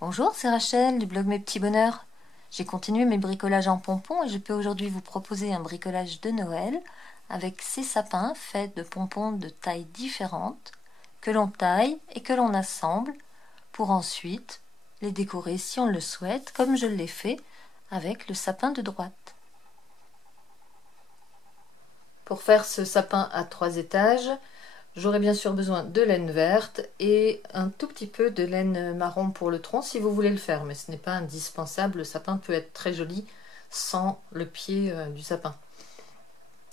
Bonjour, c'est Rachel du blog Mes Petits Bonheurs. J'ai continué mes bricolages en pompons et je peux aujourd'hui vous proposer un bricolage de Noël avec ces sapins faits de pompons de tailles différentes que l'on taille et que l'on assemble pour ensuite les décorer si on le souhaite, comme je l'ai fait avec le sapin de droite. Pour faire ce sapin à 3 étages, j'aurai bien sûr besoin de laine verte et un tout petit peu de laine marron pour le tronc si vous voulez le faire, mais ce n'est pas indispensable. Le sapin peut être très joli sans le pied du sapin.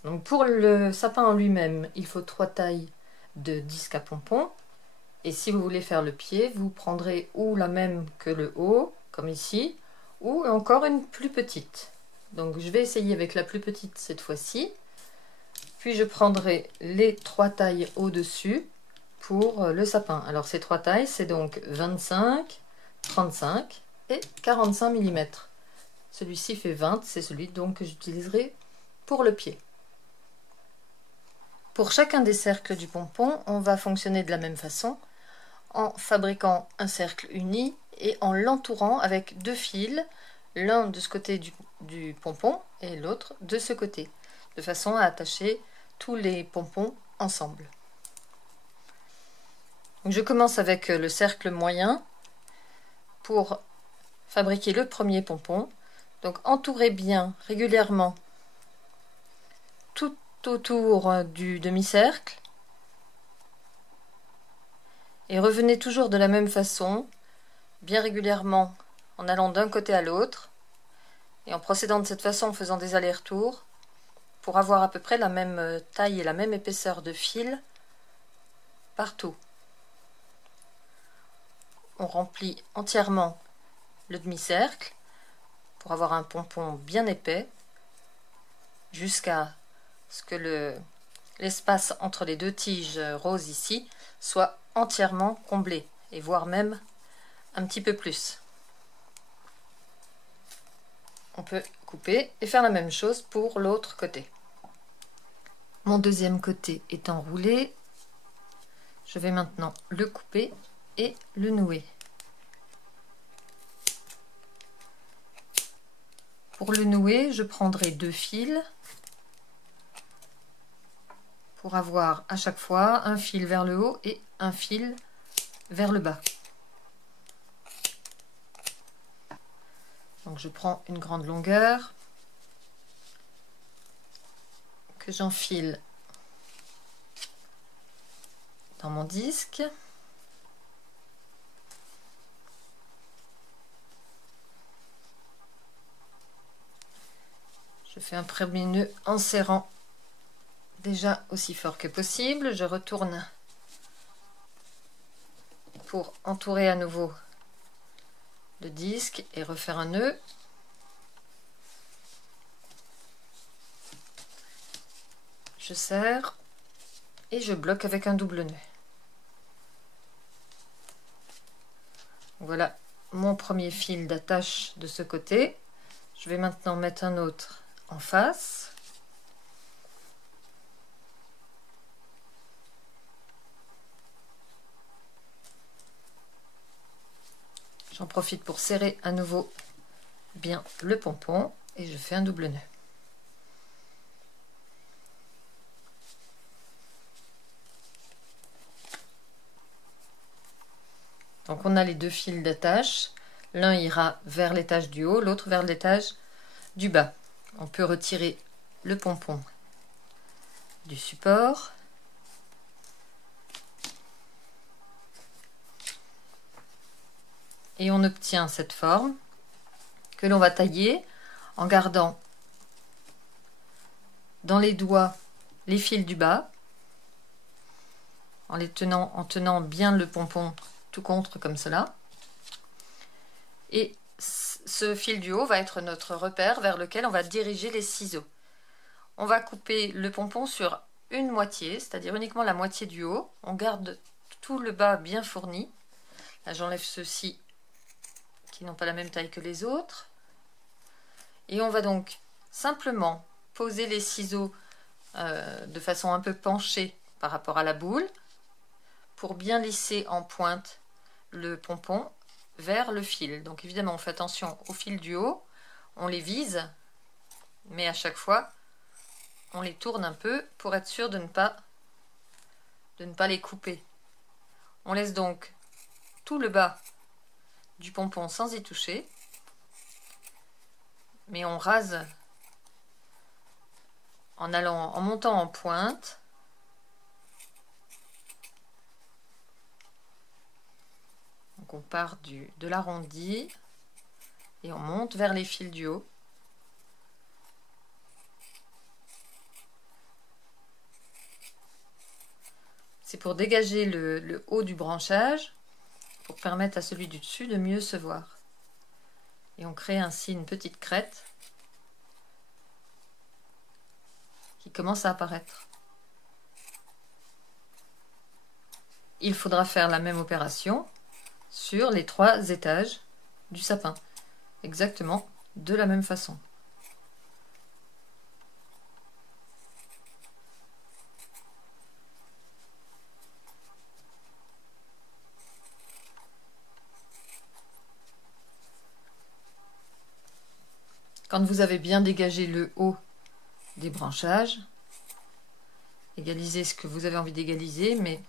Donc pour le sapin en lui-même, il faut 3 tailles de disques à pompons. Et si vous voulez faire le pied, vous prendrez ou la même que le haut, comme ici, ou encore une plus petite. Donc je vais essayer avec la plus petite cette fois-ci. Puis je prendrai les 3 tailles au-dessus pour le sapin. Alors ces 3 tailles, c'est donc 25, 35 et 45 mm. Celui-ci fait 20, c'est celui donc que j'utiliserai pour le pied. Pour chacun des cercles du pompon, on va fonctionner de la même façon en fabriquant un cercle uni et en l'entourant avec 2 fils, l'un de ce côté du pompon et l'autre de ce côté, de façon à attacher tous les pompons ensemble. Donc je commence avec le cercle moyen pour fabriquer le premier pompon. Donc entourez bien régulièrement tout autour du demi-cercle et revenez toujours de la même façon, bien régulièrement en allant d'un côté à l'autre et en procédant de cette façon en faisant des allers-retours pour avoir à peu près la même taille et la même épaisseur de fil partout. On remplit entièrement le demi-cercle pour avoir un pompon bien épais jusqu'à ce que l'espace entre les 2 tiges roses ici soit entièrement comblé et voire même un petit peu plus. On peut couper et faire la même chose pour l'autre côté. Mon deuxième côté est enroulé, je vais maintenant le couper et le nouer. Pour le nouer, je prendrai 2 fils pour avoir à chaque fois un fil vers le haut et un fil vers le bas. Donc je prends une grande longueur que j'enfile dans mon disque. Je fais un premier nœud en serrant déjà aussi fort que possible. Je retourne pour entourer à nouveau le disque et refaire un nœud. Je serre et je bloque avec un double nœud. Voilà mon premier fil d'attache de ce côté. Je vais maintenant mettre un autre en face. J'en profite pour serrer à nouveau bien le pompon et je fais un double nœud. Donc on a les 2 fils d'attache, l'un ira vers l'étage du haut, l'autre vers l'étage du bas. On peut retirer le pompon du support. Et on obtient cette forme que l'on va tailler en gardant dans les doigts les fils du bas, en tenant bien le pompon tout contre comme cela. Et ce fil du haut va être notre repère vers lequel on va diriger les ciseaux. On va couper le pompon sur une moitié, c'est-à-dire uniquement la moitié du haut. On garde tout le bas bien fourni. Là, j'enlève ceux-ci qui n'ont pas la même taille que les autres. Et on va donc simplement poser les ciseaux de façon un peu penchée par rapport à la boule pour bien lisser en pointe le pompon vers le fil. Donc évidemment, on fait attention au fil du haut, on les vise, mais à chaque fois, on les tourne un peu pour être sûr de ne pas les couper. On laisse donc tout le bas du pompon sans y toucher, mais on rase en montant en pointe. Donc on part de l'arrondi et on monte vers les fils du haut. C'est pour dégager le haut du branchage, pour permettre à celui du dessus de mieux se voir. Et on crée ainsi une petite crête qui commence à apparaître. Il faudra faire la même opération sur les 3 étages du sapin, exactement de la même façon. Quand vous avez bien dégagé le haut des branchages, égalisez ce que vous avez envie d'égaliser, mais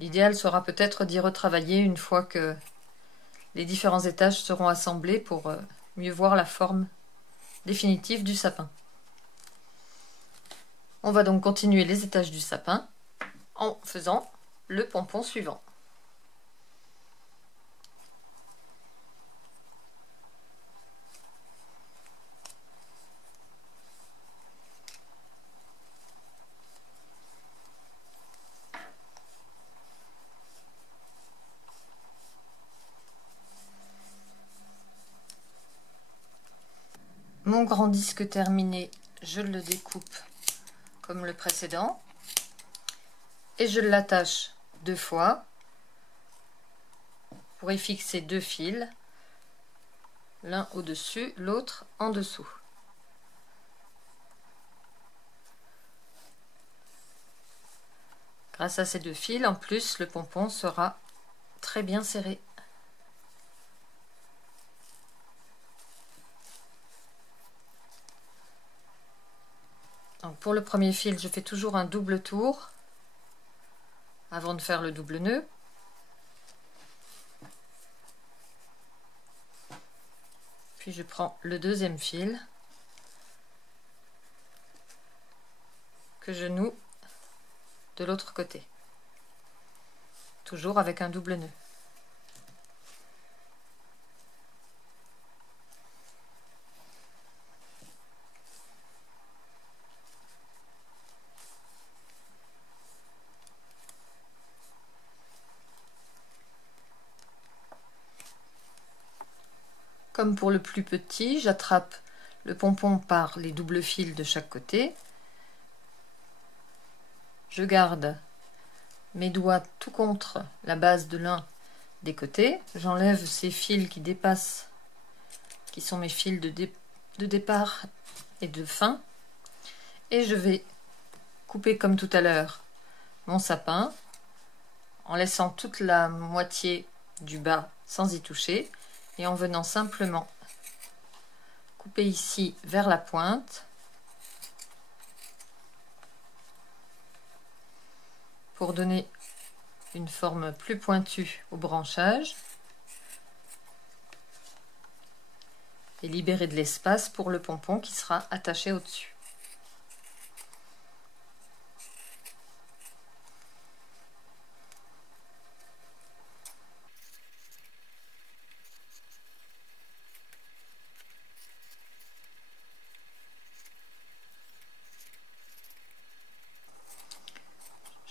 l'idéal sera peut-être d'y retravailler une fois que les différents étages seront assemblés pour mieux voir la forme définitive du sapin. On va donc continuer les étages du sapin en faisant le pompon suivant. Mon grand disque terminé, je le découpe comme le précédent et je l'attache 2 fois pour y fixer 2 fils, l'un au-dessus, l'autre en dessous. Grâce à ces 2 fils, en plus, le pompon sera très bien serré. Donc pour le premier fil, je fais toujours un double tour avant de faire le double nœud. Puis je prends le deuxième fil que je noue de l'autre côté, toujours avec un double nœud. Comme pour le plus petit, j'attrape le pompon par les doubles fils de chaque côté. Je garde mes doigts tout contre la base de l'un des côtés. J'enlève ces fils qui dépassent, qui sont mes fils de départ et de fin. Et je vais couper comme tout à l'heure mon sapin en laissant toute la moitié du bas sans y toucher. Et en venant simplement couper ici vers la pointe pour donner une forme plus pointue au branchage et libérer de l'espace pour le pompon qui sera attaché au-dessus.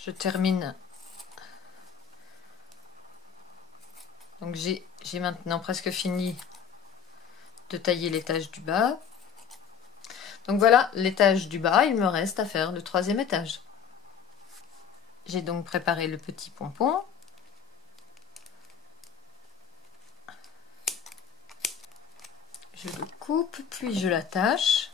Je termine. Donc j'ai maintenant presque fini de tailler l'étage du bas. Donc voilà l'étage du bas, il me reste à faire le 3e étage. J'ai donc préparé le petit pompon. Je le coupe, puis je l'attache.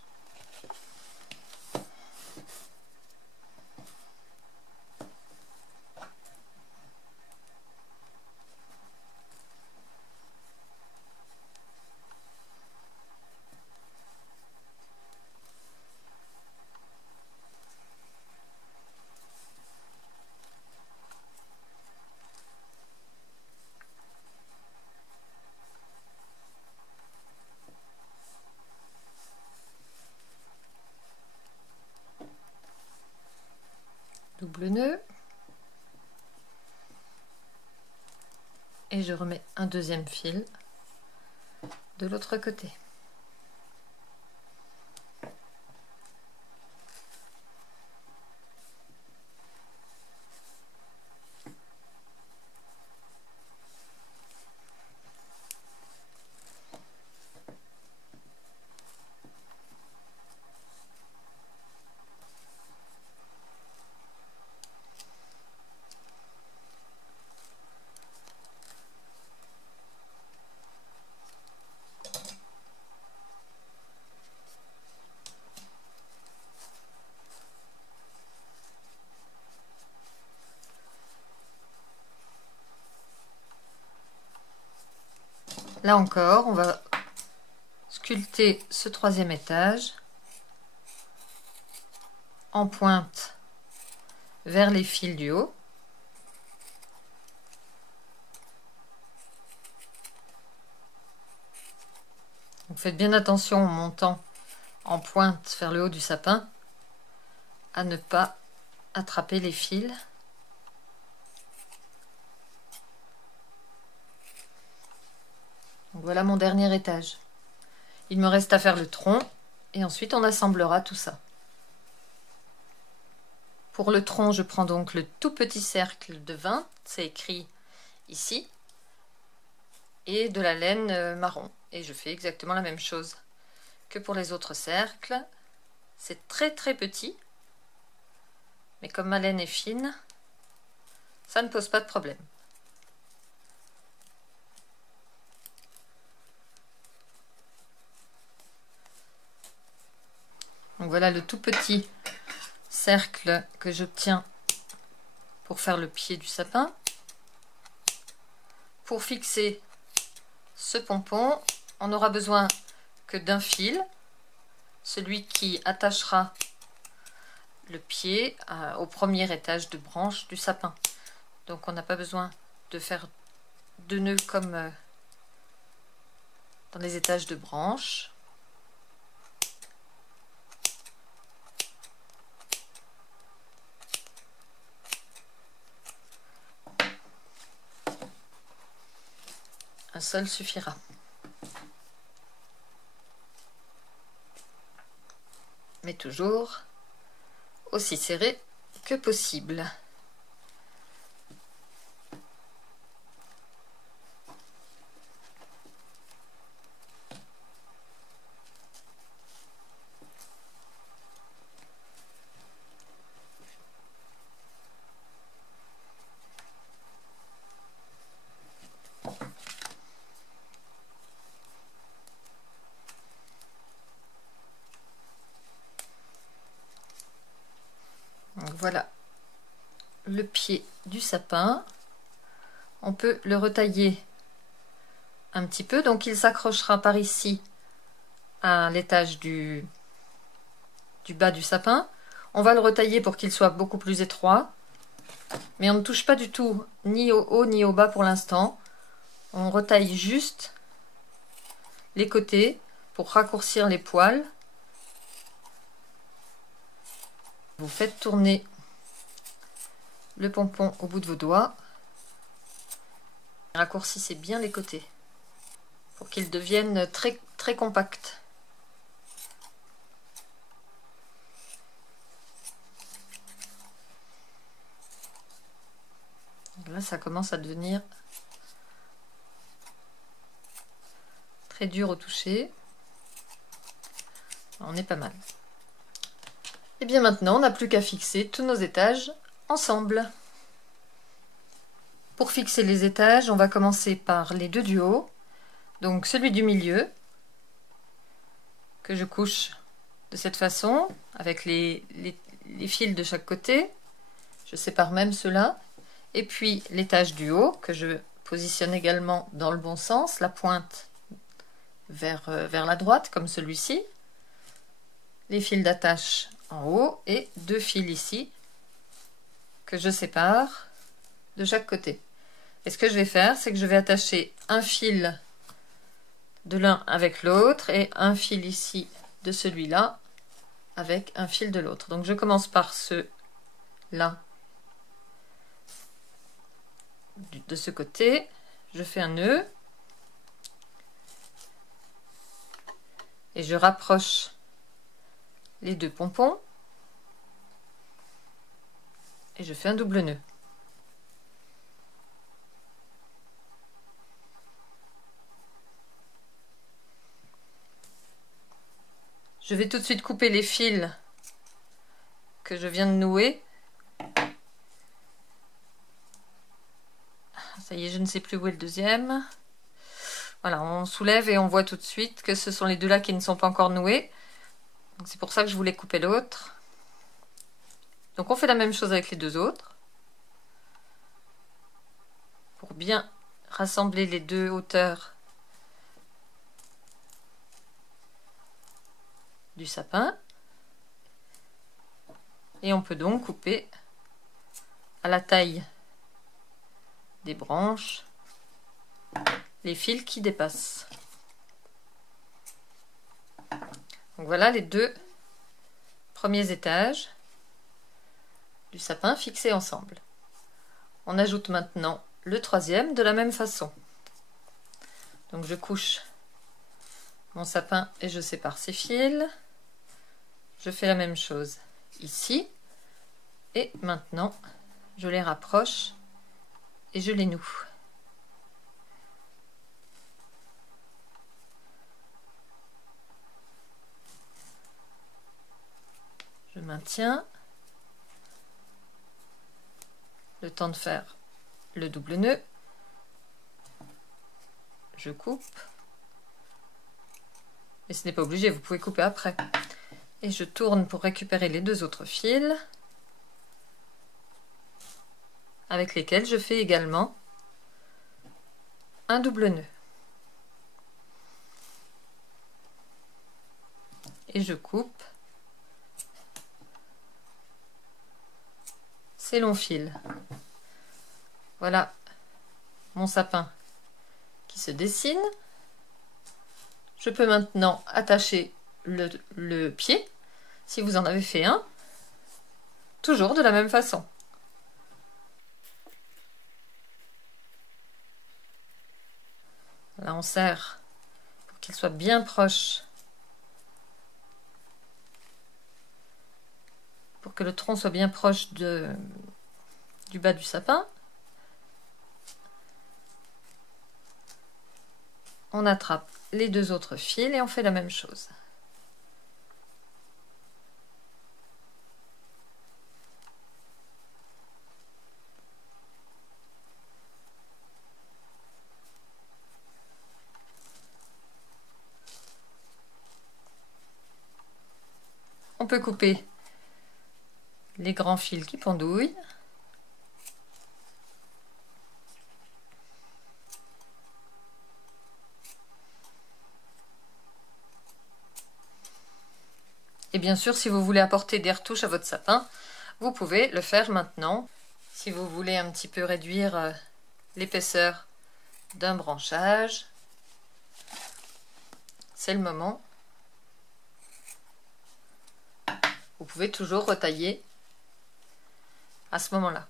double nœud. Et je remets un deuxième fil de l'autre côté. Là encore, on va sculpter ce troisième étage en pointe vers les fils du haut. Donc faites bien attention en montant en pointe vers le haut du sapin à ne pas attraper les fils. Donc voilà mon dernier étage. Il me reste à faire le tronc et ensuite on assemblera tout ça. Pour le tronc, je prends donc le tout petit cercle de 20, c'est écrit ici, et de la laine marron. Et je fais exactement la même chose que pour les autres cercles. C'est très très petit, mais comme ma laine est fine, ça ne pose pas de problème. Donc voilà le tout petit cercle que j'obtiens pour faire le pied du sapin. Pour fixer ce pompon, on n'aura besoin que d'un fil, celui qui attachera le pied au premier étage de branche du sapin. Donc on n'a pas besoin de faire deux nœuds comme dans les étages de branche. Un seul suffira. Mais toujours aussi serré que possible. Donc voilà le pied du sapin. On peut le retailler un petit peu, donc il s'accrochera par ici à l'étage du bas du sapin. On va le retailler pour qu'il soit beaucoup plus étroit, mais on ne touche pas du tout ni au haut ni au bas pour l'instant. On retaille juste les côtés pour raccourcir les poils. Vous faites tourner le pompon au bout de vos doigts. Raccourcissez bien les côtés pour qu'ils deviennent très, très compacts. Là, ça commence à devenir très dur au toucher. On est pas mal. Et bien maintenant, on n'a plus qu'à fixer tous nos étages ensemble. Pour fixer les étages, on va commencer par les deux du haut. Donc celui du milieu, que je couche de cette façon, avec les fils de chaque côté. Je sépare même ceux-là. Et puis l'étage du haut, que je positionne également dans le bon sens, la pointe vers la droite, comme celui-ci. Les fils d'attache en haut et deux fils ici, que je sépare de chaque côté. Et ce que je vais faire, c'est que je vais attacher un fil de l'un avec l'autre et un fil ici de celui-là avec un fil de l'autre. Donc je commence par ceux-là de ce côté, je fais un nœud et je rapproche les deux pompons et je fais un double nœud. Je vais tout de suite couper les fils que je viens de nouer. Ça y est, je ne sais plus où est le deuxième. Voilà, on soulève et on voit tout de suite que ce sont les deux là qui ne sont pas encore noués. C'est pour ça que je voulais couper l'autre. Donc on fait la même chose avec les deux autres. Pour bien rassembler les deux hauteurs du sapin. Et on peut donc couper à la taille des branches les fils qui dépassent. Donc voilà les deux premiers étages du sapin fixés ensemble. On ajoute maintenant le troisième de la même façon. Donc je couche mon sapin et je sépare ces fils. Je fais la même chose ici et maintenant je les rapproche et je les noue. Je maintiens le temps de faire le double nœud. Je coupe. Et ce n'est pas obligé, vous pouvez couper après. Et je tourne pour récupérer les deux autres fils avec lesquels je fais également un double nœud. Et je coupe ces longs fils. Voilà mon sapin qui se dessine. Je peux maintenant attacher le pied, si vous en avez fait un, toujours de la même façon. Là, on serre pour qu'il soit bien proche, pour que le tronc soit bien proche du bas du sapin. On attrape les deux autres fils et on fait la même chose. On peut couper les grands fils qui pendouillent. Et bien sûr, si vous voulez apporter des retouches à votre sapin, vous pouvez le faire maintenant. Si vous voulez un petit peu réduire l'épaisseur d'un branchage, c'est le moment. Vous pouvez toujours retailler à ce moment-là.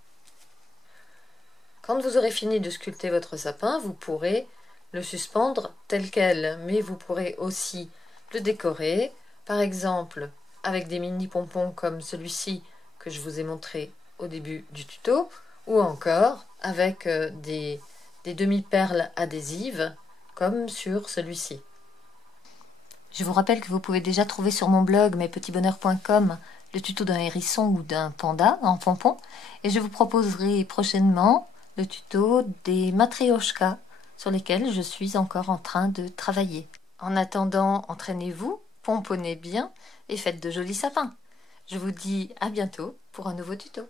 Quand vous aurez fini de sculpter votre sapin, vous pourrez le suspendre tel quel, mais vous pourrez aussi le décorer, par exemple avec des mini pompons comme celui-ci que je vous ai montré au début du tuto, ou encore avec des demi-perles adhésives comme sur celui-ci. Je vous rappelle que vous pouvez déjà trouver sur mon blog mespetitsbonheurs.com le tuto d'un hérisson ou d'un panda en pompon, et je vous proposerai prochainement le tuto des matrioshkas sur lesquels je suis encore en train de travailler. En attendant, entraînez-vous, pomponnez bien et faites de jolis sapins. Je vous dis à bientôt pour un nouveau tuto.